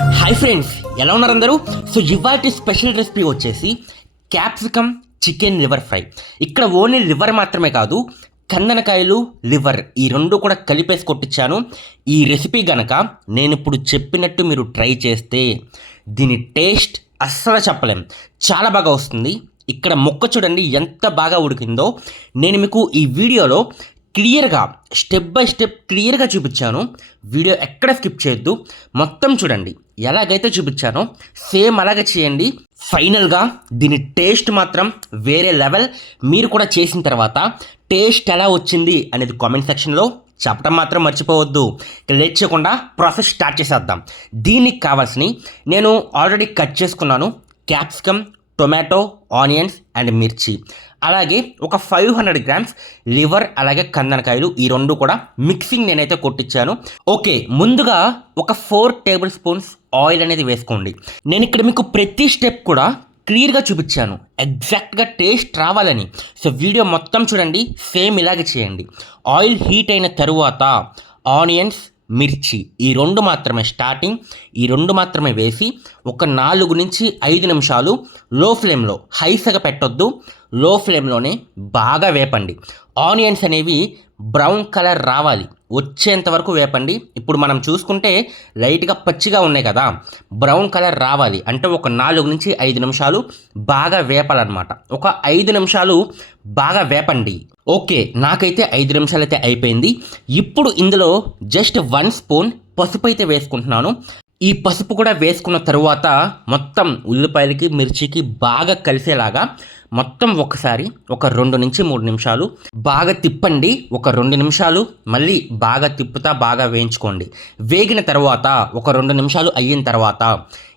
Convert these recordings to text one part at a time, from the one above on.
Hi friends, ఎలా ఉన్నారు అందరూ? సో ఇవాళ స్పెషల్ రెసిపీ వచ్చేసి క్యాప్సికమ్ చికెన్ లివర్ ఫ్రై. ఇక్కడ ఓన్లీ లివర్ మాత్రమే కాదు, కందనకాయలు, లివర్ ఈ రెండు కూడా కలిపేసి కొట్టించాను. ఈ రెసిపీ గనక నేను ఇప్పుడు చెప్పినట్టు మీరు ట్రై చేస్తే దీని టేస్ట్ అస్సలు చెప్పలేం, చాలా బాగా వస్తుంది. ఇక్కడ ముక్క చూడండి ఎంత బాగా ఉడికిందో. నేను మీకు ఈ వీడియోలో క్లియర్గా స్టెప్ బై స్టెప్ క్లియర్గా చూపించాను. వీడియో ఎక్కడ స్కిప్ చేయొద్దు, మొత్తం చూడండి. ఎలాగైతే చూపించానో సేమ్ అలాగే చేయండి. ఫైనల్గా దీని టేస్ట్ మాత్రం వేరే లెవెల్. మీరు కూడా చేసిన తర్వాత టేస్ట్ ఎలా వచ్చింది అనేది కామెంట్ సెక్షన్లో చెప్పడం మాత్రం మర్చిపోవద్దు. లేట్ చేయకుండా ప్రాసెస్ స్టార్ట్ చేసేద్దాం. దీనికి కావాల్సినవి నేను ఆల్రెడీ కట్ చేసుకున్నాను. క్యాప్సికమ్, టొమాటో, ఆనియన్స్ అండ్ మిర్చి, అలాగే ఒక 500 గ్రామ్స్ లివర్, అలాగే కందనకాయలు ఈ రెండు కూడా మిక్సింగ్ నేనైతే కొట్టించాను. ఓకే, ముందుగా ఒక 4 టేబుల్ స్పూన్స్ ఆయిల్ అనేది వేసుకోండి. నేను ఇక్కడ మీకు ప్రతి స్టెప్ కూడా క్లియర్గా చూపించాను, ఎగ్జాక్ట్గా టేస్ట్ రావాలని. సో వీడియో మొత్తం చూడండి, సేమ్ ఇలాగే చేయండి. ఆయిల్ హీట్ అయిన తరువాత ఆనియన్స్, మిర్చి ఈ రెండు మాత్రమే స్టార్టింగ్, ఈ రెండు మాత్రమే వేసి ఒక 4 నుంచి 5 నిమిషాలు లో ఫ్లేమ్లో, హైస్గా పెట్టొద్దు, లో ఫ్లేమ్లోనే బాగా వేపండి. ఆనియన్స్ అనేవి బ్రౌన్ కలర్ రావాలి, వచ్చేంత వరకు వేపండి. ఇప్పుడు మనం చూసుకుంటే లైట్గా పచ్చిగా ఉన్నాయి కదా, బ్రౌన్ కలర్ రావాలి అంటే ఒక 4 నుంచి 5 నిమిషాలు బాగా వేపాలన్నమాట. ఒక 5 నిమిషాలు బాగా వేపండి. ఓకే, నాకైతే 5 నిమిషాలు అయితే అయిపోయింది. ఇప్పుడు ఇందులో జస్ట్ 1 స్పూన్ పసుపు అయితే వేసుకుంటున్నాను. ఈ పసుపు కూడా వేసుకున్న తరువాత మొత్తం ఉల్లిపాయలకి, మిర్చికి బాగా కలిసేలాగా మొత్తం ఒకసారి ఒక 2 నుంచి 3 నిమిషాలు బాగా తిప్పండి. ఒక 2 నిమిషాలు మళ్ళీ బాగా తిప్పుతా బాగా వేయించుకోండి. వేగిన తర్వాత ఒక 2 నిమిషాలు అయిన తర్వాత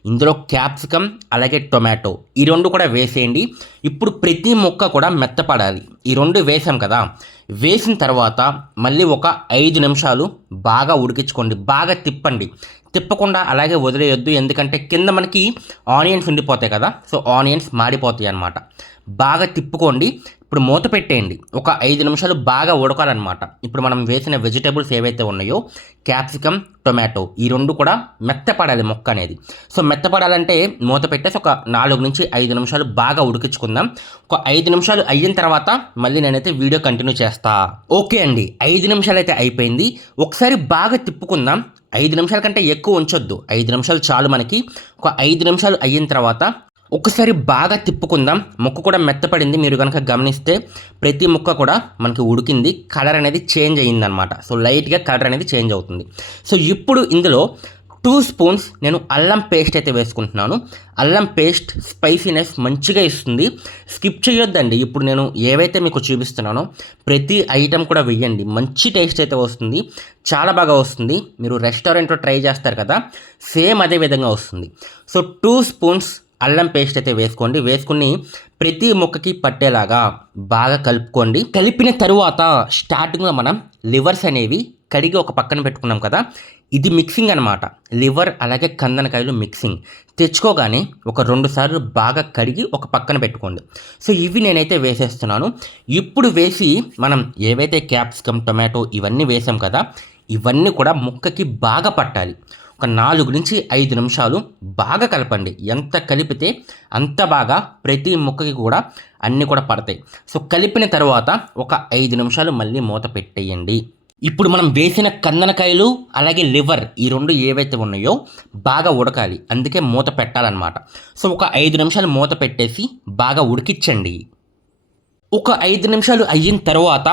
ఇందులో క్యాప్సికమ్, అలాగే టొమాటో ఈ రెండు కూడా వేసేయండి. ఇప్పుడు ప్రతి ముక్క కూడా మెత్తపడాలి. ఈ రెండు వేసాం కదా, వేసిన తర్వాత మళ్ళీ ఒక 5 నిమిషాలు బాగా ఉడికించుకోండి. బాగా తిప్పండి, తిప్పకుండా అలాగే వదిలేయొద్దు, ఎందుకంటే కింద మనకి ఆనియన్స్ ఉండిపోతాయి కదా, సో ఆనియన్స్ మాడిపోతాయి అన్నమాట. బాగా తిప్పుకోండి. ఇప్పుడు మూత పెట్టేయండి. ఒక 5 నిమిషాలు బాగా ఉడకాలన్నమాట. ఇప్పుడు మనం వేసిన వెజిటేబుల్స్ ఏవైతే ఉన్నాయో క్యాప్సికమ్, టొమాటో ఈ రెండు కూడా మెత్తపడాలి మొక్క అనేది. సో మెత్తపడాలంటే మూత పెట్టేసి ఒక 4 నుంచి 5 నిమిషాలు బాగా ఉడికించుకుందాం. ఒక 5 నిమిషాలు అయిన తర్వాత మళ్ళీ నేనైతే వీడియో కంటిన్యూ చేస్తా. ఓకే అండి, 5 నిమిషాలు అయితే అయిపోయింది. ఒకసారి బాగా తిప్పుకుందాం. 5 నిమిషాల కంటే ఎక్కువ ఉంచొద్దు, 5 నిమిషాలు చాలు మనకి. ఒక 5 నిమిషాలు అయిన తర్వాత ఒకసారి బాగా తిప్పుకుందాం. ముక్క కూడా మెత్తపడింది. మీరు కనుక గమనిస్తే ప్రతి ముక్క కూడా మనకి ఉడికింది, కలర్ అనేది చేంజ్ అయ్యిందనమాట. సో లైట్గా కలర్ అనేది చేంజ్ అవుతుంది. సో ఇప్పుడు ఇందులో 2 స్పూన్స్ నేను అల్లం పేస్ట్ అయితే వేసుకుంటున్నాను. అల్లం పేస్ట్ స్పైసీనెస్ మంచిగా ఇస్తుంది, స్కిప్ చేయొద్దండి. ఇప్పుడు నేను ఏవైతే మీకు చూపిస్తున్నానో ప్రతి ఐటెం కూడా వేయండి, మంచి టేస్ట్ అయితే వస్తుంది, చాలా బాగా వస్తుంది. మీరు రెస్టారెంట్లో ట్రై చేస్తారు కదా, సేమ్ అదే విధంగా వస్తుంది. సో 2 స్పూన్స్ అల్లం పేస్ట్ అయితే వేసుకోండి. వేసుకుని ప్రతి ముక్కకి పట్టేలాగా బాగా కలుపుకోండి. కలిపిన తరువాత స్టార్టింగ్లో మనం లివర్స్ అనేవి కడిగి ఒక పక్కన పెట్టుకున్నాం కదా, ఇది మిక్సింగ్ అనమాట. లివర్ అలాగే కందనకాయలు మిక్సింగ్ తెచ్చుకోగానే ఒక 2 సార్లు బాగా కడిగి ఒక పక్కన పెట్టుకోండి. సో ఇవి నేనైతే వేసేస్తున్నాను. ఇప్పుడు వేసి మనం ఏవైతే క్యాప్సికమ్, టొమాటో ఇవన్నీ వేసాం కదా, ఇవన్నీ కూడా ముక్కకి బాగా పట్టాలి. ఒక 4 నుంచి 5 నిమిషాలు బాగా కలపండి. ఎంత కలిపితే అంత బాగా ప్రతి ముక్కకి కూడా అన్నీ కూడా పడతాయి. సో కలిపిన తర్వాత ఒక 5 నిమిషాలు మళ్ళీ మూత పెట్టేయండి. ఇప్పుడు మనం వేసిన కందనకాయలు అలాగే లివర్ ఈ రెండు ఏవైతే ఉన్నాయో బాగా ఉడకాలి, అందుకే మూత పెట్టాలన్నమాట. సో ఒక 5 నిమిషాలు మూత పెట్టేసి బాగా ఉడికించండి. ఒక 5 నిమిషాలు అయిన తర్వాత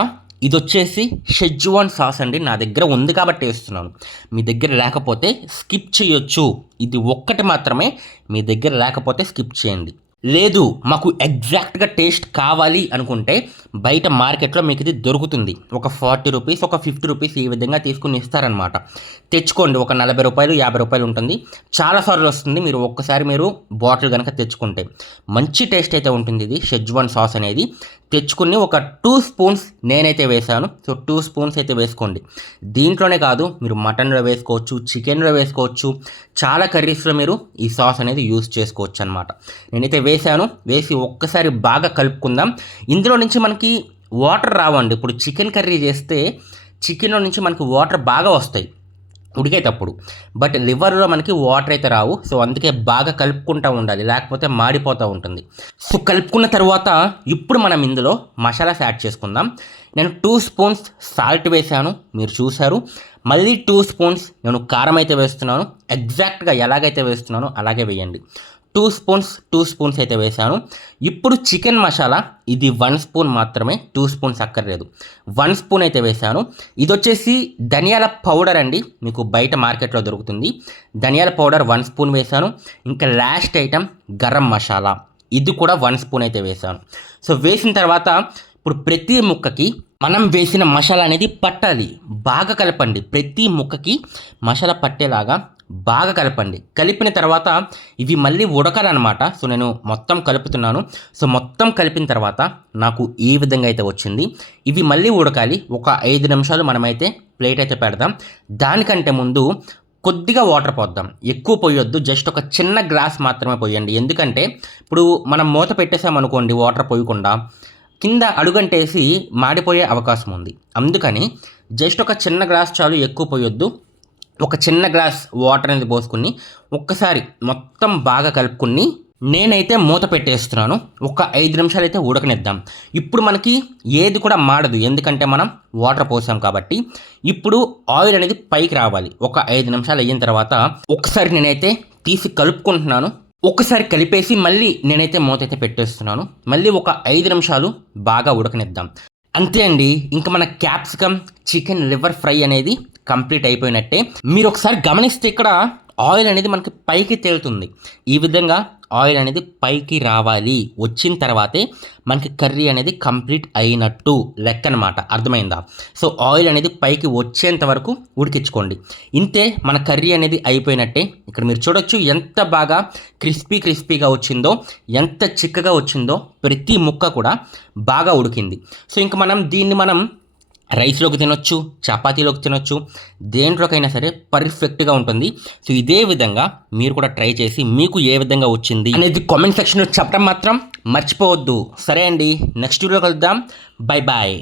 ఇది వచ్చేసి షెజ్వాన్ సాస్ అండి. నా దగ్గర ఉంది కాబట్టి వేస్తున్నాను, మీ దగ్గర లేకపోతే స్కిప్ చేయొచ్చు. ఇది ఒక్కటి మాత్రమే, మీ దగ్గర లేకపోతే స్కిప్ చేయండి. లేదు మాకు ఎగ్జాక్ట్గా టేస్ట్ కావాలి అనుకుంటే బయట మార్కెట్లో మీకు ఇది దొరుకుతుంది. ఒక 40 రూపీస్, ఒక 50 రూపీస్ ఈ విధంగా తీసుకుని ఇస్తారనమాట. తెచ్చుకోండి. ఒక 40 రూపాయలు, 50 రూపాయలు ఉంటుంది. చాలాసార్లు వస్తుంది. మీరు ఒక్కసారి మీరు బాటిల్ కనుక తెచ్చుకుంటే మంచి టేస్ట్ అయితే ఉంటుంది. ఇది షెజ్వాన్ సాస్ అనేది తెచ్చుకుని ఒక 2 స్పూన్స్ నేనైతే వేసాను. సో 2 స్పూన్స్ అయితే వేసుకోండి. దీంట్లోనే కాదు, మీరు మటన్లో వేసుకోవచ్చు, చికెన్లో వేసుకోవచ్చు, చాలా కర్రీస్లో మీరు ఈ సాస్ అనేది యూస్ చేసుకోవచ్చు అనమాట. నేనైతే వేసాను. వేసి ఒక్కసారి బాగా కలుపుకుందాం. ఇందులో నుంచి మనకి వాటర్ రావండి. ఇప్పుడు చికెన్ కర్రీ చేస్తే చికెన్లో నుంచి మనకి వాటర్ బాగా వస్తాయి. ఉడికేటప్పుడు. బట్ లివర్లో మనకి వాటర్ అయితే రావు. సో అందుకే బాగా కలుపుకుంటూ ఉండాలి, లేకపోతే మాడిపోతూ ఉంటుంది. సో కలుపుకున్న తర్వాత ఇప్పుడు మనం ఇందులో మసాలాస్ యాడ్ చేసుకుందాం. నేను 2 స్పూన్స్ సాల్ట్ వేసాను, మీరు చూశారు. మళ్ళీ 2 స్పూన్స్ నేను కారం అయితే వేస్తున్నాను. ఎగ్జాక్ట్గా ఎలాగైతే వేస్తున్నానో అలాగే వేయండి. 2 స్పూన్స్ అయితే వేసాను. ఇప్పుడు చికెన్ మసాలా ఇది 1 స్పూన్ మాత్రమే, 2 స్పూన్స్ అక్కర్లేదు. 1 స్పూన్ అయితే వేసాను. ఇది వచ్చేసి ధనియాల పౌడర్ అండి, మీకు బయట మార్కెట్లో దొరుకుతుంది. ధనియాల పౌడర్ 1 స్పూన్ వేసాను. ఇంకా లాస్ట్ ఐటమ్ గరం మసాలా, ఇది కూడా 1 స్పూన్ అయితే వేసాను. సో వేసిన తర్వాత ఇప్పుడు ప్రతి ముక్కకి మనం వేసిన మసాలా అనేది పట్టాలి. బాగా కలపండి, ప్రతి ముక్కకి మసాలా పట్టేలాగా బాగా కలపండి. కలిపిన తర్వాత ఇవి మళ్ళీ ఉడకాలన్నమాట. సో నేను మొత్తం కలుపుతున్నాను. సో మొత్తం కలిపిన తర్వాత నాకు ఈ విధంగా అయితే వచ్చింది. ఇవి మళ్ళీ ఉడకాలి. ఒక 5 నిమిషాలు మనమైతే ప్లేట్ అయితే పెడదాం. దానికంటే ముందు కొద్దిగా వాటర్ పోద్దాం, ఎక్కువ పోయొద్దు. జస్ట్ ఒక చిన్న గ్లాస్ మాత్రమే పోయండి. ఎందుకంటే ఇప్పుడు మనం మూత పెట్టేసామనుకోండి వాటర్ పోయకుండా, కింద అడుగంటేసి మాడిపోయే అవకాశం ఉంది. అందుకని జస్ట్ ఒక చిన్న గ్లాస్ చాలు, ఎక్కువ పోయొద్దు. ఒక చిన్న గ్లాస్ వాటర్ అనేది పోసుకుని ఒక్కసారి మొత్తం బాగా కలుపుకుని నేనైతే మూత పెట్టేస్తున్నాను. ఒక 5 నిమిషాలు అయితే ఉడకనిద్దాం. ఇప్పుడు మనకి ఏది కూడా మాడదు, ఎందుకంటే మనం వాటర్ పోసాం కాబట్టి. ఇప్పుడు ఆయిల్ అనేది పైకి రావాలి. ఒక 5 నిమిషాలు అయిన తర్వాత ఒకసారి నేనైతే తీసి కలుపుకుంటున్నాను. ఒకసారి కలిపేసి మళ్ళీ నేనైతే మూత అయితే పెట్టేస్తున్నాను. మళ్ళీ ఒక 5 నిమిషాలు బాగా ఉడకనిద్దాం. అంతే అండి, ఇంకా మన క్యాప్సికమ్ చికెన్ లివర్ ఫ్రై అనేది కంప్లీట్ అయిపోయినట్టే. మీరు ఒకసారి గమనిస్తే ఇక్కడ ఆయిల్ అనేది మనకి పైకి తేలుతుంది. ఈ విధంగా ఆయిల్ అనేది పైకి రావాలి. వచ్చిన తర్వాతే మనకి కర్రీ అనేది కంప్లీట్ అయినట్టు లెక్క అనమాట. అర్థమైందా? సో ఆయిల్ అనేది పైకి వచ్చేంత వరకు ఉడికించుకోండి. మన కర్రీ అనేది అయిపోయినట్టే. ఇక్కడ మీరు చూడొచ్చు ఎంత బాగా క్రిస్పీగా వచ్చిందో, ఎంత చిక్కగా వచ్చిందో. ప్రతి ముక్క కూడా బాగా ఉడికింది. సో ఇంకా దీన్ని మనం రైస్లోకి తినొచ్చు, చపాతీలోకి తినొచ్చు, దేంట్లోకైనా సరే పర్ఫెక్ట్గా ఉంటుంది. సో ఇదే విధంగా మీరు కూడా ట్రై చేసి మీకు ఏ విధంగా వచ్చింది అనేది కామెంట్ సెక్షన్లో చెప్పడం మాత్రం మర్చిపోవద్దు. సరే అండి, నెక్స్ట్ వీడియో కలుద్దాం. Bye bye.